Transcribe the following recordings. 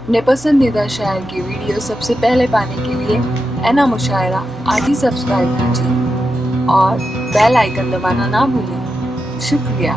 अपने पसंदीदा शायर की वीडियो सबसे पहले पाने के लिए एना मुशायरा आज ही सब्सक्राइब कीजिए और बेल आइकन दबाना ना भूलें। शुक्रिया।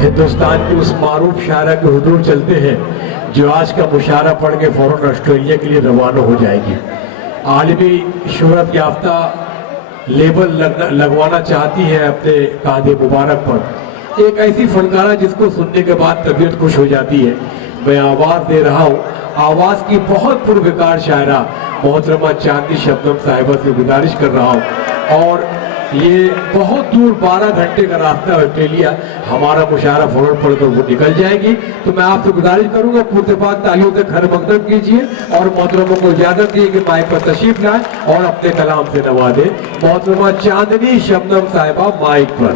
हिंदुस्तान की उस मारूफ शायरा के हुजूर चलते हैं जो आज का मुशायरा पढ़ के फौरन ऑस्ट्रेलिया के लिए रवाना हो जाएगी। आलमी शोहरत याफ्ता लेबल लगवाना चाहती है अपने कांधे मुबारक पर। एक ऐसी फनकारा जिसको सुनने के बाद तबीयत खुश हो जाती है। मैं आवाज़ दे रहा हूँ, आवाज़ की बहुत पुरविकार शायरा मोहतरमा चांदनी शबनम साहिबा से गुजारिश कर रहा हूँ। और ये बहुत दूर 12 घंटे का रास्ता है ऑस्ट्रेलिया, हमारा मुशायरा फौरन पढ़ कर वो निकल जाएगी। तो मैं आपसे गुजारिश करूंगा पुरतपाक तालियों से खैर मकदम कीजिए और मोहतरमा को इजाजत दिए कि माइक पर तशरीफ लाए और अपने कलाम से नवाजे। मोहतरमा चांदनी शबनम साहिबा माइक पर।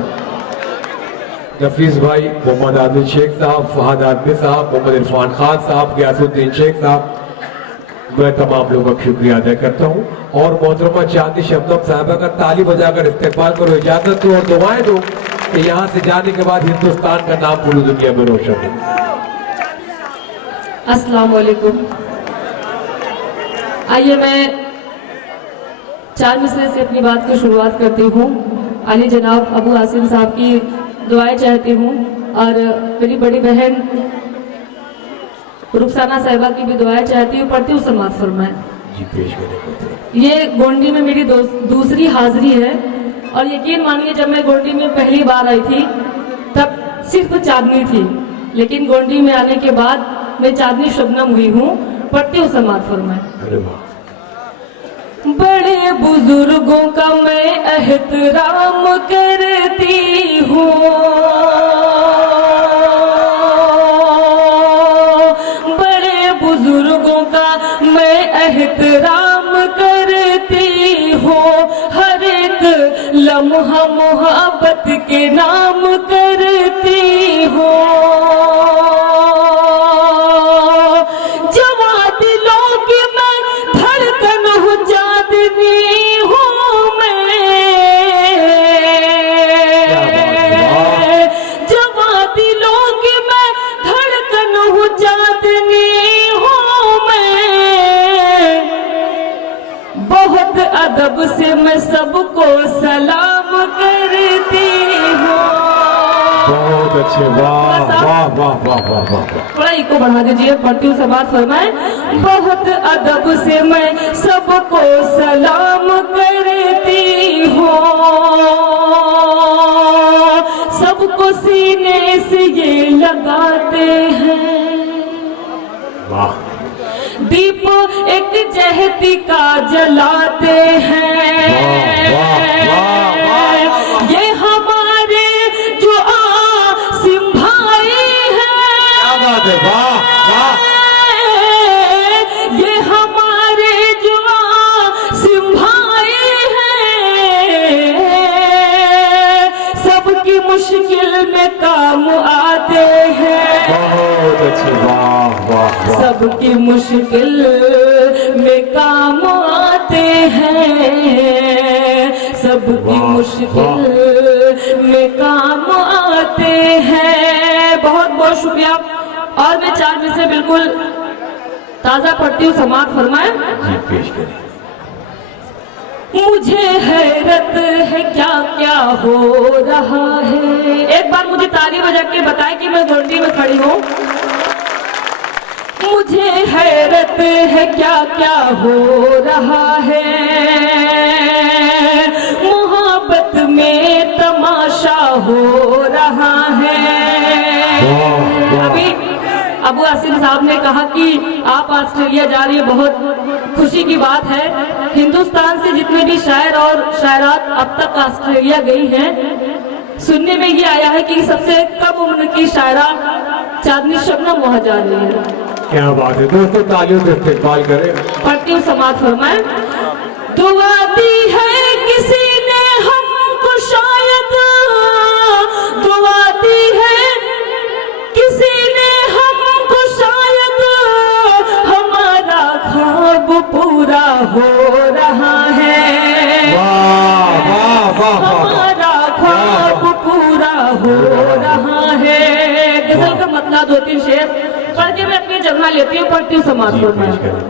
नफीस भाई, मोहम्मद आदिल शेख साहब, फहद आदमी साहब, मोहम्मद इरफान खान साहब, गयासुद्दीन शेख साहब, मैं तमाम लोगों का शुक्रिया अदा करता हूँ। और मोहतरमा चांदनी शबनम साहिबा का ताली बजाकर इस्तेमाल करो, इजाजत दो और दुआएं दो कि यहाँ से जाने के बाद हिंदुस्तान का नाम पूरी दुनिया में रोशन हो। अस्सलाम वालेकुम। आइए मैं 4 मिसरे से अपनी बात की शुरुआत करती हूँ। अली जनाब अबू आसिम साहब की दुआएं चाहती हूँ और मेरी बड़ी बहन रुखसाना साहिबा की भी दुआएं चाहती हूँ। पढ़ती हूँ, समात फरमाएं। जी पेश करें। ये गोंडी में मेरी दूसरी हाजिरी है और यकीन मानिए जब मैं गोंडी में पहली बार आई थी तब सिर्फ चांदनी थी, लेकिन गोंडी में आने के बाद मैं चांदनी शबनम हुई हूँ। पढ़ती हूँ, समात फरमाएं। अरे वाह। बड़े बुजुर्गों का मैं एहतराम करती हूँ, बड़े बुजुर्गों का मैं एहतराम करती हूँ, हर एक लम्हा मोहब्बत के नाम करती हूँ। अदब से मैं सबको सलाम करती हूँ। बहुत अच्छे, वाह वाह वाह वाह वाह वाह। थोड़ा इको बढ़ा दीजिए, पढ़ती हूँ, समात फरमाएं। बहुत अदब से मैं सबको सलाम करती हूँ, सबको सीने से ये लगाते हैं। वाह। दीप एक जहती का जलाते हैं। ये हमारे जो आसिम भाई हैं, ये हमारे जो आसिम भाई हैं, सबकी मुश्किल में काम आते हैं। बहुत अच्छे, वाह वाह। सबकी मुश्किल में काम आते हैं, सबकी मुश्किल में काम आते हैं। बहुत बहुत शुक्रिया। और मैं 4 मिसरे बिल्कुल ताजा पढ़ती हूँ, समात फरमाएं। जी पेश करें। मुझे हैरत है क्या क्या हो रहा है। एक बार मुझे ताली बजा के बताएं कि मैं गोंडी में खड़ी हूँ। मुझे हैरत है क्या क्या हो रहा है, मोहब्बत में तमाशा हो रहा है। अभी अबू आसिम साहब ने कहा कि आप ऑस्ट्रेलिया जा रही है, बहुत खुशी की बात है। हिंदुस्तान से जितने भी शायर और शायरात अब तक ऑस्ट्रेलिया गई हैं, सुनने में ये आया है कि सबसे कम उम्र की शायरा चांदनी शबनम वहां जा रही है। क्या बात है दोस्तों, तालियों से इस्तेमाल करें। पढ़ती हूँ समाज फरमाए। दुआ दी है किसी ने हमको शायद, दुआ दी है किसी ने हमको शायद, हमारा ख्वाब पूरा हो रहा है। वाह वाह वाह वाह, हमारा ख्वाब पूरा हो रहा है। गजल का मतलब 2-3 शेर पढ़ के मैं अपनी जगह लेती हूँ, पढ़ती हूँ समाज जी, फरमाए। पेश करें।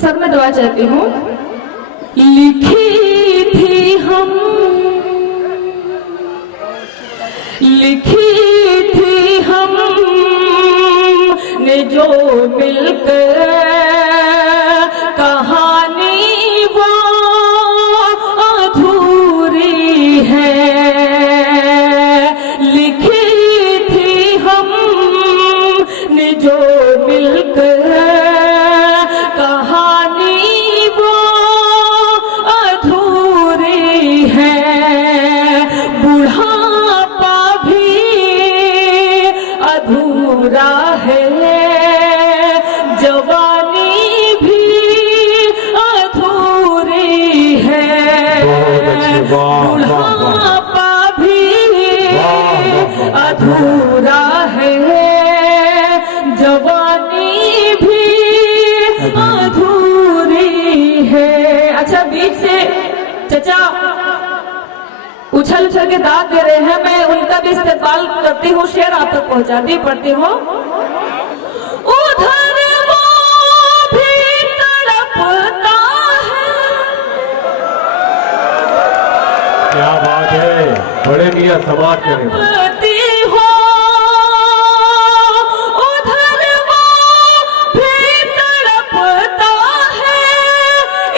सर मैं दुआ चाहती हूँ। लिखी थी हम ने जो मिलकर कहानी वो अधूरी है। लिखी थी हम ने जो मिलकर कहानी वो अधूरी है। बुढ़ापा भी अधूरा है, जवानी भी अधूरी है। बहुत अच्छे, वाह, वाह, वाह। बुढ़ापा भी वाह, अधूरा है, जवानी भी अधूरी है। अच्छा बीच से चचा उछल उछल के दाद दे रहे हैं, मैं उनका भी इस्तेमाल करती हूँ, शेर आप तक पहुँचाती पढ़ती हूँ। उधर वो भी तड़पता है। क्या बात है, बड़े मियाँ समाज करें। तड़पती हो, उधर वो भी तड़पता है,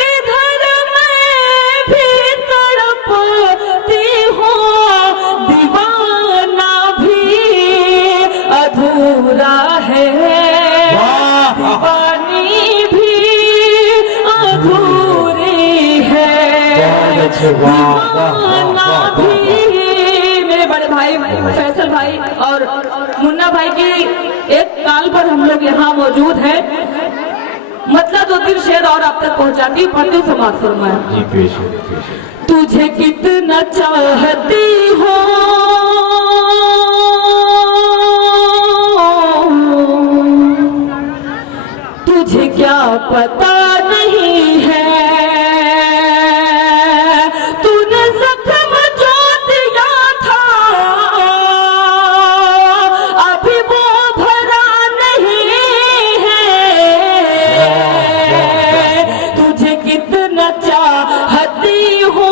इधर मैं भी तड़पती हूँ। दीवाना भी अधूरा है, दीवानी भी अधूरी है। दीवाना भी मेरे बड़े भाई फैसल भाई और मुन्ना भाई की एक काल पर हम लोग यहाँ मौजूद हैं। मतलब 2-3 शेर और आप तक पहुँचाती हूँ, पढ़ती हूँ समाज फरमाए। जी पेश करें, पेश करें। तुझे कितना चाहती हो, तुझे क्या पता नहीं है। तूने जख्म जो दिया था अभी वो भरा नहीं है। तुझे कितना चाहती हो,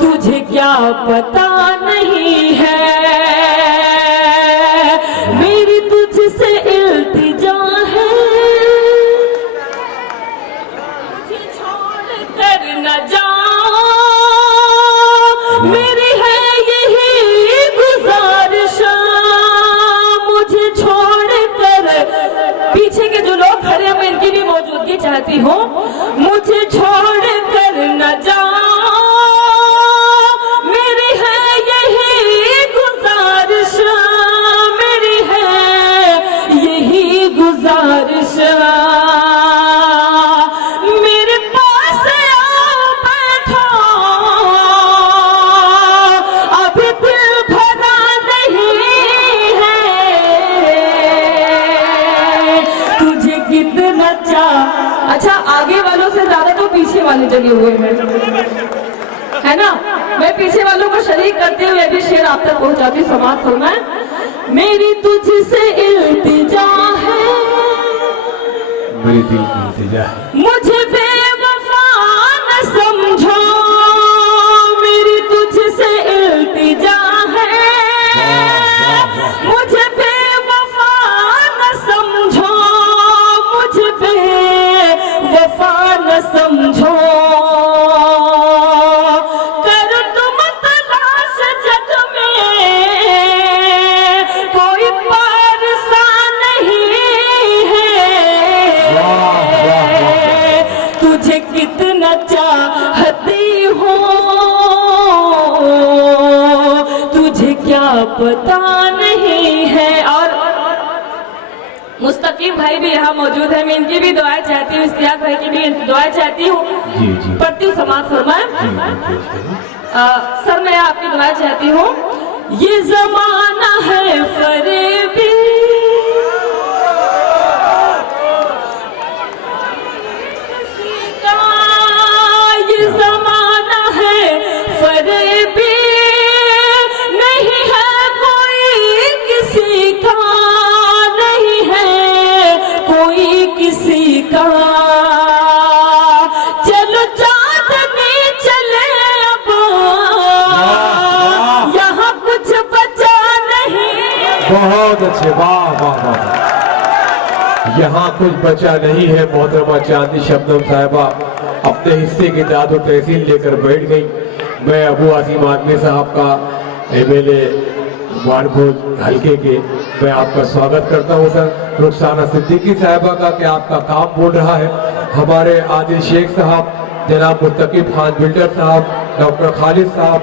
तुझे क्या पता नहीं है। मेरी तुझसे इल्तिजा है, मुझे छोड़ कर न जाओ। मेरी है यही गुजारिश, मुझे छोड़ कर। पीछे के जो लोग खड़े हैं मैं इनकी भी मौजूदगी चाहती हूँ। मुझे छोड़ कर न जाओ, मेरी है यही गुजारिश, मेरी है यही गुजारिश। मेरे पास आओ बैठो, अभी दिल भरा नहीं है। तुझे कितना अच्छा आगे वालों से ज्यादा तो पीछे वाले जगे हुए हैं, है ना। मैं पीछे वालों को शरीक करते हुए भी शेर आप तक पहुंचाती समाज फरमाए। मेरी तुझसे इल्तिजा है, मेरे दिल की इल्तिजा है। मुझे बेवफा न समझो। मेरी तुझसे इल्तिजा है, मुझे बेवफा न समझो। मुझे बेवफा न समझो। कर तुम तलाश जग में, कोई पारसा नहीं है। नहीं है। और मुस्तकीम भाई भी यहाँ मौजूद है, मैं इनकी भी दुआएं चाहती हूँ, इश्तियाक भाई की भी दुआएं चाहती हूँ। जी जी पढ़ती हूँ, समाज फरमाएं। सर मैं आपकी दुआएं चाहती हूँ। ये जमाना है फरेबी, ये जमाना है फरेबी, नहीं है कोई किसी का, नहीं है कोई किसी का। चलो चांदनी चले अब, यहाँ कुछ बचा नहीं। बहुत अच्छे, वाह वाह वाह। यहाँ कुछ बचा नहीं है। मोहतरमा चांदी शबनम साहिबा अपने हिस्से की दाद और तहसील लेकर बैठ गई। मैं अबू आसिम आदमी साहब का एमएलए मानपुर हल्के के मैं आपका स्वागत करता हूँ सर। रुखसाना सिद्दीकी साहिबा का कि आपका काम बोल रहा है। हमारे आदिल शेख साहब, जनाब मुस्तकीम खान बिल्डर साहब, डॉक्टर खालिद साहब,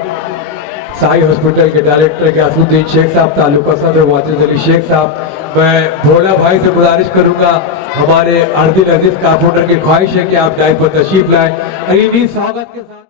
साई हॉस्पिटल के डायरेक्टर गयासुद्दीन शेख साहब, तालुका सदर वाजिद अली शेख साहब। मैं भोला भाई से गुजारिश करूंगा, हमारे अर्दिल अजीज कारपोरेटर की ख्वाहिश है कि आप दायित्व तशरीफ लाएं। स्वागत के साथ